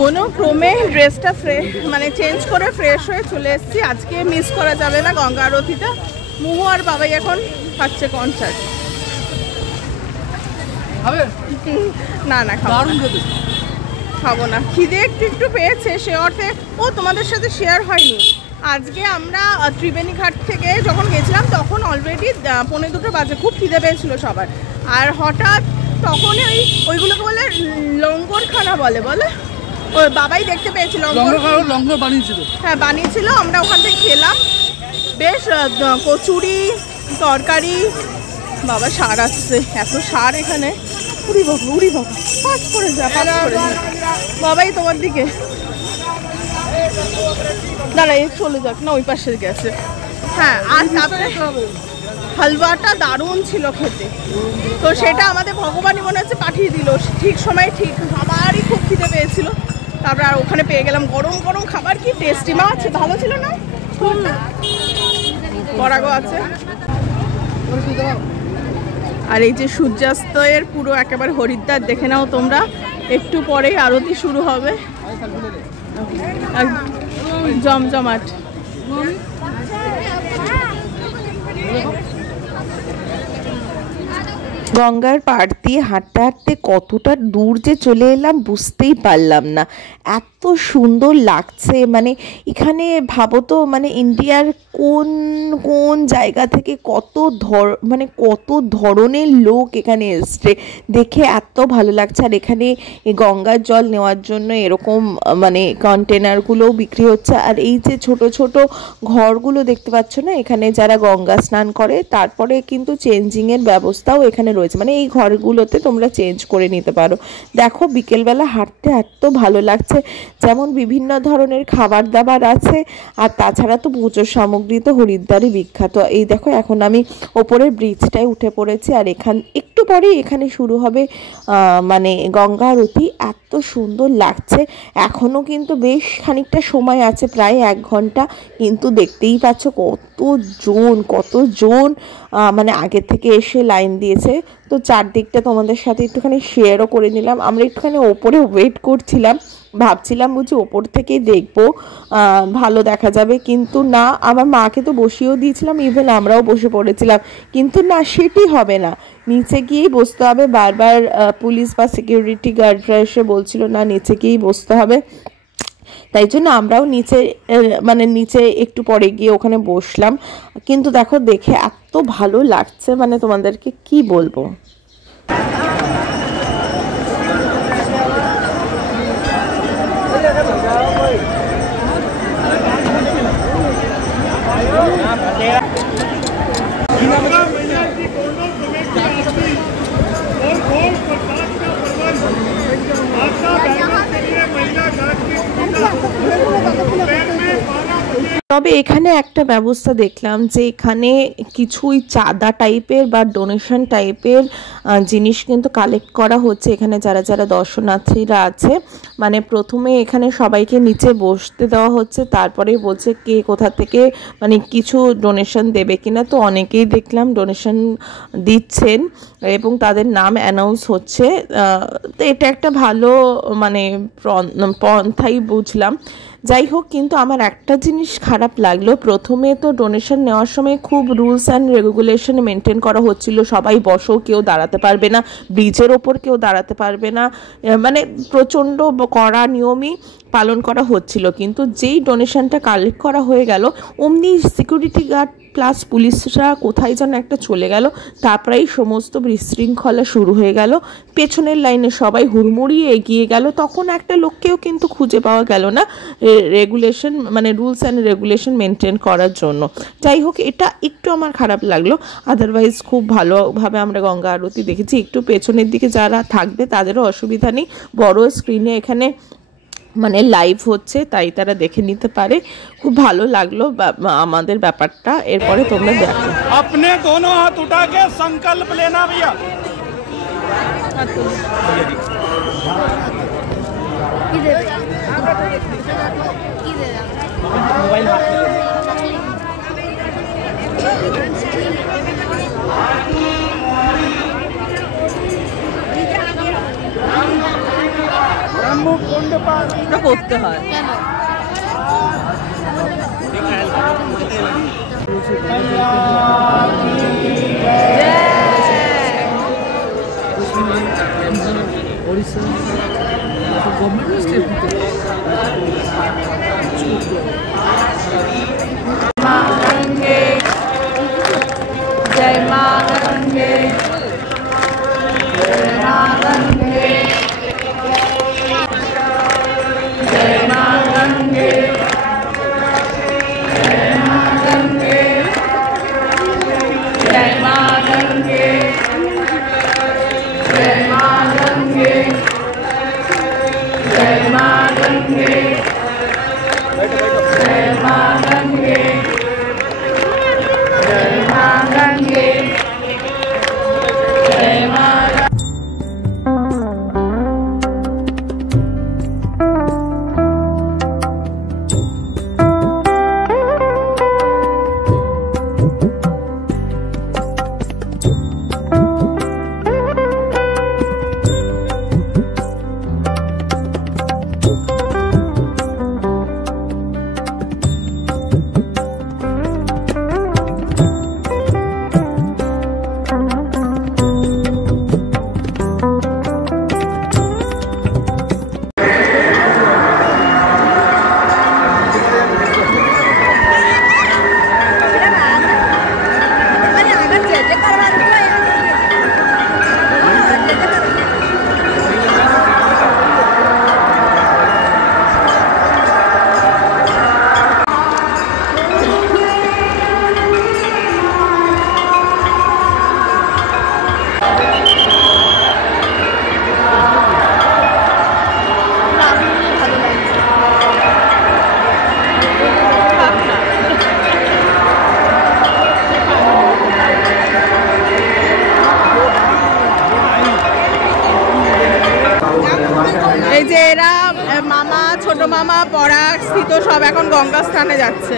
কোনো ক্রমে ড্রেসটা মানে চেঞ্জ করে ফ্রেশ হয়ে চলে এসেছি। আজকে মিস করা যাবে না গঙ্গা আরতিটা। মুহু আর বাবাই এখন খাচ্ছে কনসার্ট। না না খাবো না, খিদে একটু পেয়েছে সে অর্থে। ও তোমাদের সাথে শেয়ার হয়নি, আজকে আমরা ত্রিবেণী ঘাট থেকে যখন গেছিলাম তখন অলরেডি 1:45 বাজে, খুব খিদে পেয়েছিল সবার। আর হঠাৎ তখন ওইগুলোকে বলে লঙ্গরখানা বলে ওই বাবাই দেখতে পেয়েছিল, লঙ্গর বানিয়েছিল। হ্যাঁ বানিয়েছিল, আমরা ওখান থেকে খেলাম। বেশ কচুরি তরকারি। বাবা সার আসছে, এত সার এখানে। উড়ি বাবা পাস করে যা বাবাই তোমার দিকে দাঁড়া, চলে যাক না, ওই পাশে গেছে। হ্যাঁ আর তারপরে হালুয়াটা দারুণ ছিল খেতে, তো সেটা আমাদের ভগবানই মনে হচ্ছে পাঠিয়ে দিল ঠিক সময়। ঠিক সবারই খুব খিদে পেয়েছিল, তারপরে আর ওখানে পেয়ে গেলাম গরম গরম খাবার। কি টেস্টি মাছ, ভালো ছিল না? পরাগও আছে। আর এই যে সূর্যাস্তের পুরো একেবারে হরিদ্বার দেখে নাও তোমরা। একটু পরেই আরতি শুরু হবে, জমজমাট। গঙ্গার পাড় দিয়ে হাঁটতে হাঁটতে কতটা দূর যে চলে এলাম বুঝতেই পারলাম না। এত সুন্দর লাগছে, মানে এখানে ভাবো তো, মানে ইন্ডিয়ার কোন কোন জায়গা থেকে কত ধরনের লোক এখানে এসছে, দেখে এত ভালো লাগছে। আর এখানে গঙ্গার জল নেওয়ার জন্য এরকম মানে কন্টেনারগুলোও বিক্রি হচ্ছে। আর এই যে ছোট ছোট ঘরগুলো দেখতে পাচ্ছ না, এখানে যারা গঙ্গা স্নান করে তারপরে কিন্তু চেঞ্জিংয়ের ব্যবস্থাও এখানে রয়েছে, মানে এই ঘরগুলোতে তোমরা চেঞ্জ করে নিতে পারো। দেখো বিকেলবেলা হাঁটতে এত ভালো লাগছে, যেমন বিভিন্ন ধরনের খাবার দাবার আছে, আর তাছাড়া তো পুজোর সামগ্রী তো হরিদ্বারই বিখ্যাত। এই দেখো এখন আমি ওপরের ব্রিজটায় উঠে পড়েছি, আর একটু পরেই এখানে শুরু হবে মানে গঙ্গা আরতি। এত সুন্দর লাগছে, এখনও কিন্তু বেশ খানিকটা সময় আছে, প্রায় 1 ঘন্টা, কিন্তু দেখতেই পাচ্ছ কতজন মানে আগে থেকে এসে লাইন দিয়েছে। তো চারদিকটা তোমাদের সাথে একটুখানি শেয়ারও করে নিলাম। আমরা একটুখানি ওপরে ওয়েট করছিলাম, ভাবছিলাম বুঝি ওপর থেকেই দেখবো, ভালো দেখা যাবে, কিন্তু না, আমার মাকে তো বসিয়েও দিয়েছিলাম, ইভেন আমরাও বসে পড়েছিলাম, কিন্তু না, সেটি হবে না, নিচে গিয়েই বসতে হবে। বারবার পুলিশ বা সিকিউরিটি গার্ডরা এসে বলছিল না, নিচে গিয়েই বসতে হবে। তাই জন্য আমরাও নিচে একটু পরে গিয়ে ওখানে বসলাম। কিন্তু দেখো দেখে এত ভালো লাগছে, মানে তোমাদেরকে কি বলবো। তবে এখানে একটা ব্যবস্থা দেখলাম যে এখানে কিছুই চাঁদা টাইপের বা ডোনেশন টাইপের জিনিস কিন্তু কালেক্ট করা হচ্ছে। এখানে যারা যারা দর্শনার্থীরা আছে, মানে প্রথমে এখানে সবাইকে নিচে বসতে দেওয়া হচ্ছে, তারপরে বলছে কে কোথা থেকে মানে কিছু ডোনেশন দেবে কিনা। তো অনেকেই দেখলাম ডোনেশন দিচ্ছেন এবং তাদের নাম অ্যানাউন্স হচ্ছে। তো এটা একটা ভালো মানে পন্থাই বুঝলাম। যাই হোক, কিন্তু আমার একটা জিনিস খারাপ লাগলো, প্রথমে তো ডোনেশন নেওয়ার সময় খুব রুলস অ্যান্ড রেগুলেশন মেনটেন করা হচ্ছিল, সবাই বসো, কেউ দাঁড়াতে পারবে না, ব্রিজের ওপর কেউ দাঁড়াতে পারবে না, মানে প্রচণ্ড কড়া নিয়মই পালন করা হচ্ছিল। কিন্তু যেই ডোনেশনটা কালেক্ট করা হয়ে গেল, অমনি সিকিউরিটি গার্ড প্লাস পুলিশরা কোথায় যেন একটা চলে গেল, তারপরেই সমস্ত বিশৃঙ্খলা শুরু হয়ে গেল। পেছনের লাইনে সবাই হুড়মুড়িয়ে এগিয়ে গেল, তখন একটা লোককেও কিন্তু খুঁজে পাওয়া গেল না রেগুলেশন মানে রুলস অ্যান্ড রেগুলেশন মেনটেন করার জন্য। যাই হোক, এটা একটু আমার খারাপ লাগলো, আদারওয়াইজ খুব ভালোভাবে আমরা গঙ্গা আরতি দেখেছি। একটু পেছনের দিকে যারা থাকবে তাদেরও অসুবিধা নেই, বড় স্ক্রিনে এখানে মানে লাইভ হচ্ছে, তাই তারা দেখে নিতে পারে। খুব ভালো লাগলো আমাদের ব্যাপারটা। এরপরে তোমরা দেখো। अपने दोनों हाथ उठा के संकल्प लेना भैया। मोबाइल हाथ में এটা করতে হয়। जय मां गंगे, जय मां गंगे, जय मां गंगे, जय मां गंगे, जय मां गंगे, जय मां गंगे, जय मां गंगे, जय मां गंगे, जय मां गंगे, जय मां। এই যে এরা মামা, ছোট মামা, পরাগ, স্থিত সব এখন গঙ্গা স্নানে যাচ্ছে।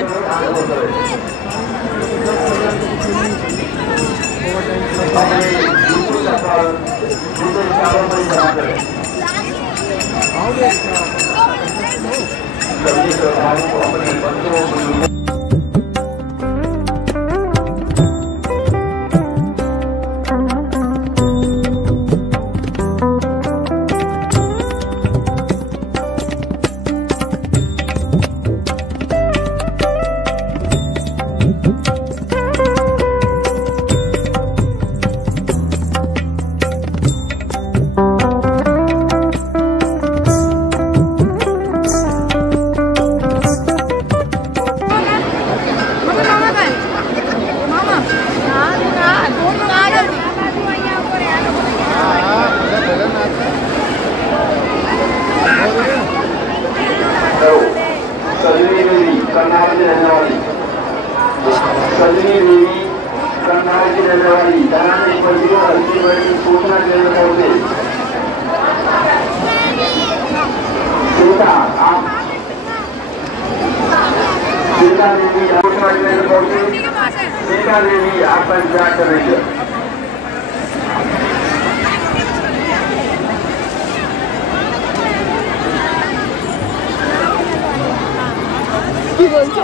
কি বলছো?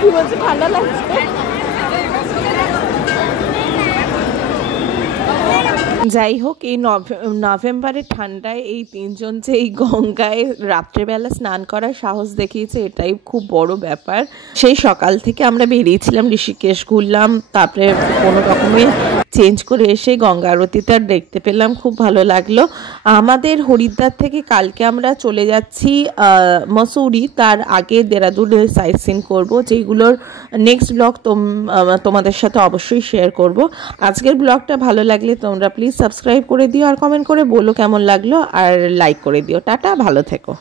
কি বলছো? ঠান্ডা লাগছে? যাই হোক, এই নভেম্বরের ঠান্ডায় এই তিনজন যে এই গঙ্গায় রাত্রেবেলা স্নান করার সাহস দেখিয়েছে, এটাই খুব বড় ব্যাপার। সেই সকাল থেকে আমরা বেরিয়েছিলাম, ঋষিকেশ ঘুরলাম, তারপরে কোনো রকমে চেঞ্জ করে এসে গঙ্গা আরতিটা দেখতে পেলাম, খুব ভালো লাগলো। আমাদের হরিদ্বার থেকে কালকে আমরা চলে যাচ্ছি মসুরি, তার আগে দেরাদুনে সাইট সিন করবো, যেগুলোর নেক্সট ব্লগ তোমাদের সাথে অবশ্যই শেয়ার করব। আজকের ব্লগটা ভালো লাগলে তোমরা প্লিজ সাবস্ক্রাইব করে দিও আর কমেন্ট করে বলো কেমন লাগলো, আর লাইক করে দিও। টাটা, ভালো থেকো।